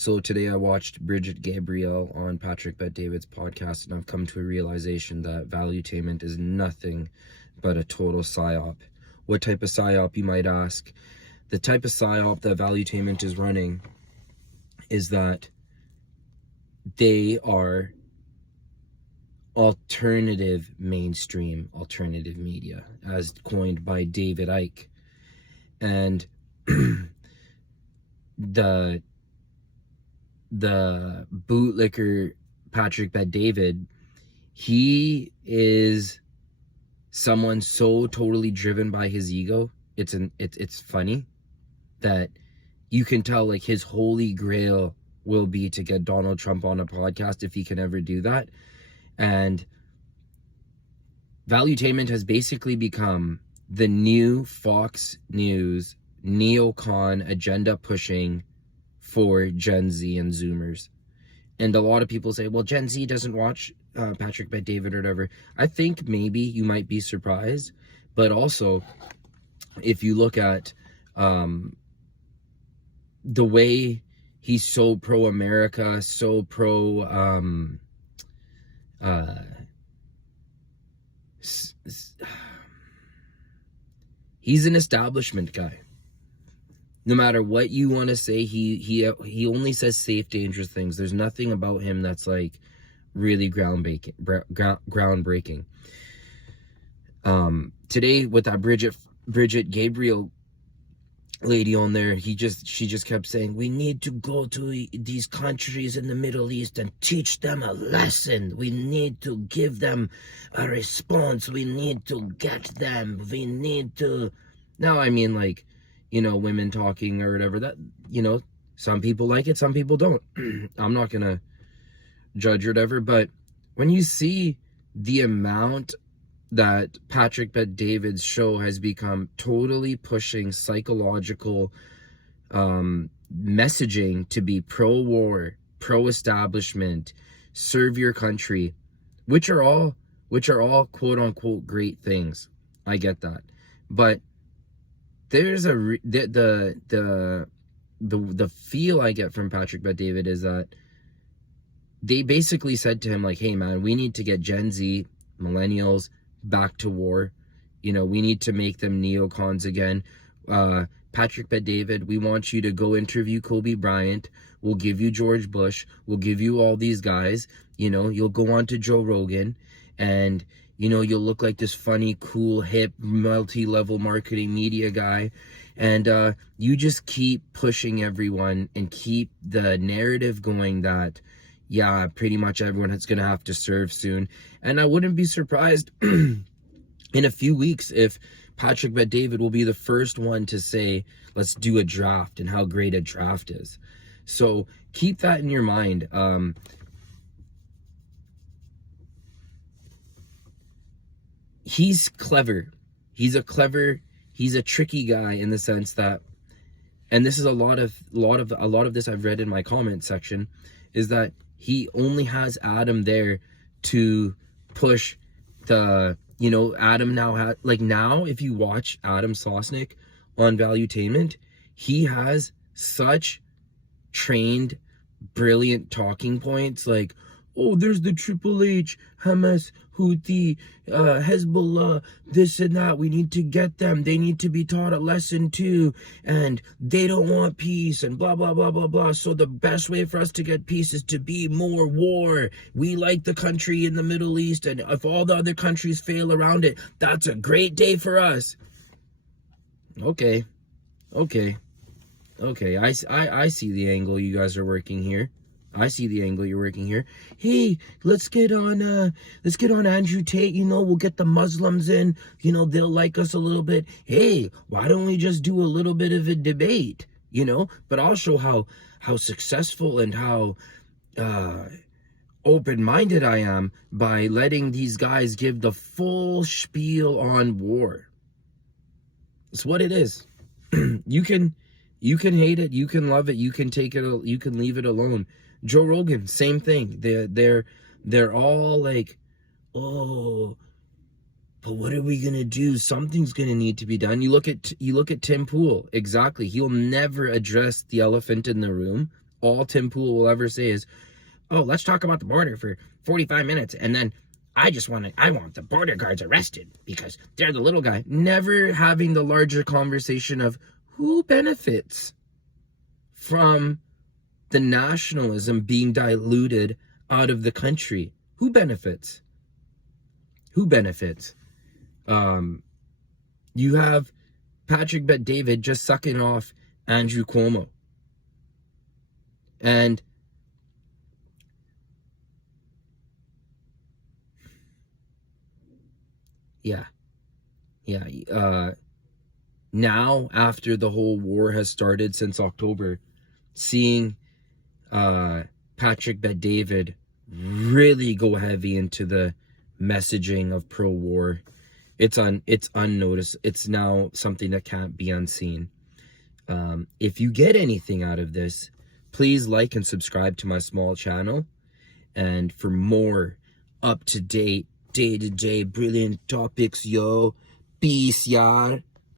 So today I watched Brigette Gabriel on Patrick Bet-David's podcast, and I've come to a realization that Valuetainment is nothing but a total Psy-Op. What type of Psy-Op, you might ask? The type of Psy-Op that Valuetainment is running is that they are alternative mainstream, alternative media, as coined by David Icke. And the bootlicker Patrick Bet-David, he is someone so totally driven by his ego. It's funny that you can tell, like, his holy grail will be to get Donald Trump on a podcast if he can ever do that. And Valuetainment has basically become the new Fox News neocon agenda pushing for Gen Z and Zoomers. And a lot of people say, well, Gen Z doesn't watch Patrick Bet-David or whatever. I think maybe you might be surprised. But also, if you look at the way he's so pro-America, so pro... he's an establishment guy. No matter what you want to say, he only says safe, dangerous things. There's nothing about him that's like really groundbreaking. Today with that Brigette Gabriel lady on there, she just kept saying, we need to go to these countries in the Middle East and teach them a lesson. We need to give them a response. We need to get them. We need to... Now, I mean, like, you know, women talking or whatever, that, you know, some people like it, some people don't. I'm not gonna judge or whatever, but when you see the amount that Patrick Bet-David's show has become totally pushing psychological messaging to be pro-war, pro-establishment, serve your country, which are all quote-unquote great things. I get that. But there's the feel I get from Patrick Bet-David is that they basically said to him, like, hey man, we need to get Gen Z, millennials, back to war. You know, we need to make them neocons again. Patrick Bet-David, we want you to go interview Kobe Bryant. We'll give you George Bush. We'll give you all these guys. You know, you'll go on to Joe Rogan, and you know, you'll look like this funny, cool, hip, multi-level marketing media guy. And you just keep pushing everyone and keep the narrative going that, yeah, pretty much everyone is going to have to serve soon. And I wouldn't be surprised in a few weeks if Patrick Bet-David will be the first one to say, let's do a draft and how great a draft is. So keep that in your mind. He's clever. He's a tricky guy in the sense that, and this is a lot of this I've read in my comment section, is that he only has Adam there to push the, you know, Adam now like now if you watch Adam Sosnick on Valuetainment, he has such trained, brilliant talking points, like, oh, there's the Triple H, Hamas, Houthi, Hezbollah, this and that. We need to get them. They need to be taught a lesson too. And they don't want peace and blah, blah, blah, blah, blah. So the best way for us to get peace is to be more war. We like the country in the Middle East. And if all the other countries fail around it, that's a great day for us. Okay. I see the angle you guys are working here. I see the angle you're working here. Hey, let's get on Andrew Tate, you know, we'll get the Muslims in, you know, they'll like us a little bit. Hey, why don't we just do a little bit of a debate, you know? But I'll show how successful and how open-minded I am by letting these guys give the full spiel on war. It's what it is. You can hate it, you can love it, you can take it, you can leave it alone. Joe Rogan, same thing. They're all like, oh, but what are we gonna do? Something's gonna need to be done. You look at Tim Pool, exactly. He'll never address the elephant in the room all Tim Pool will ever say is, oh, let's talk about the border for 45 minutes. And then I want the border guards arrested because they're the little guy. Never having the larger conversation of who benefits from the nationalism being diluted out of the country. Who benefits? Who benefits? You have Patrick Bet-David just sucking off Andrew Cuomo. And yeah. Now, after the whole war has started since October, seeing Patrick Bet-David really go heavy into the messaging of pro-war, it's unnoticed. It's now something that can't be unseen. If you get anything out of this, please like and subscribe to my small channel. And for more up-to-date, day-to-day brilliant topics, yo, peace, y'all.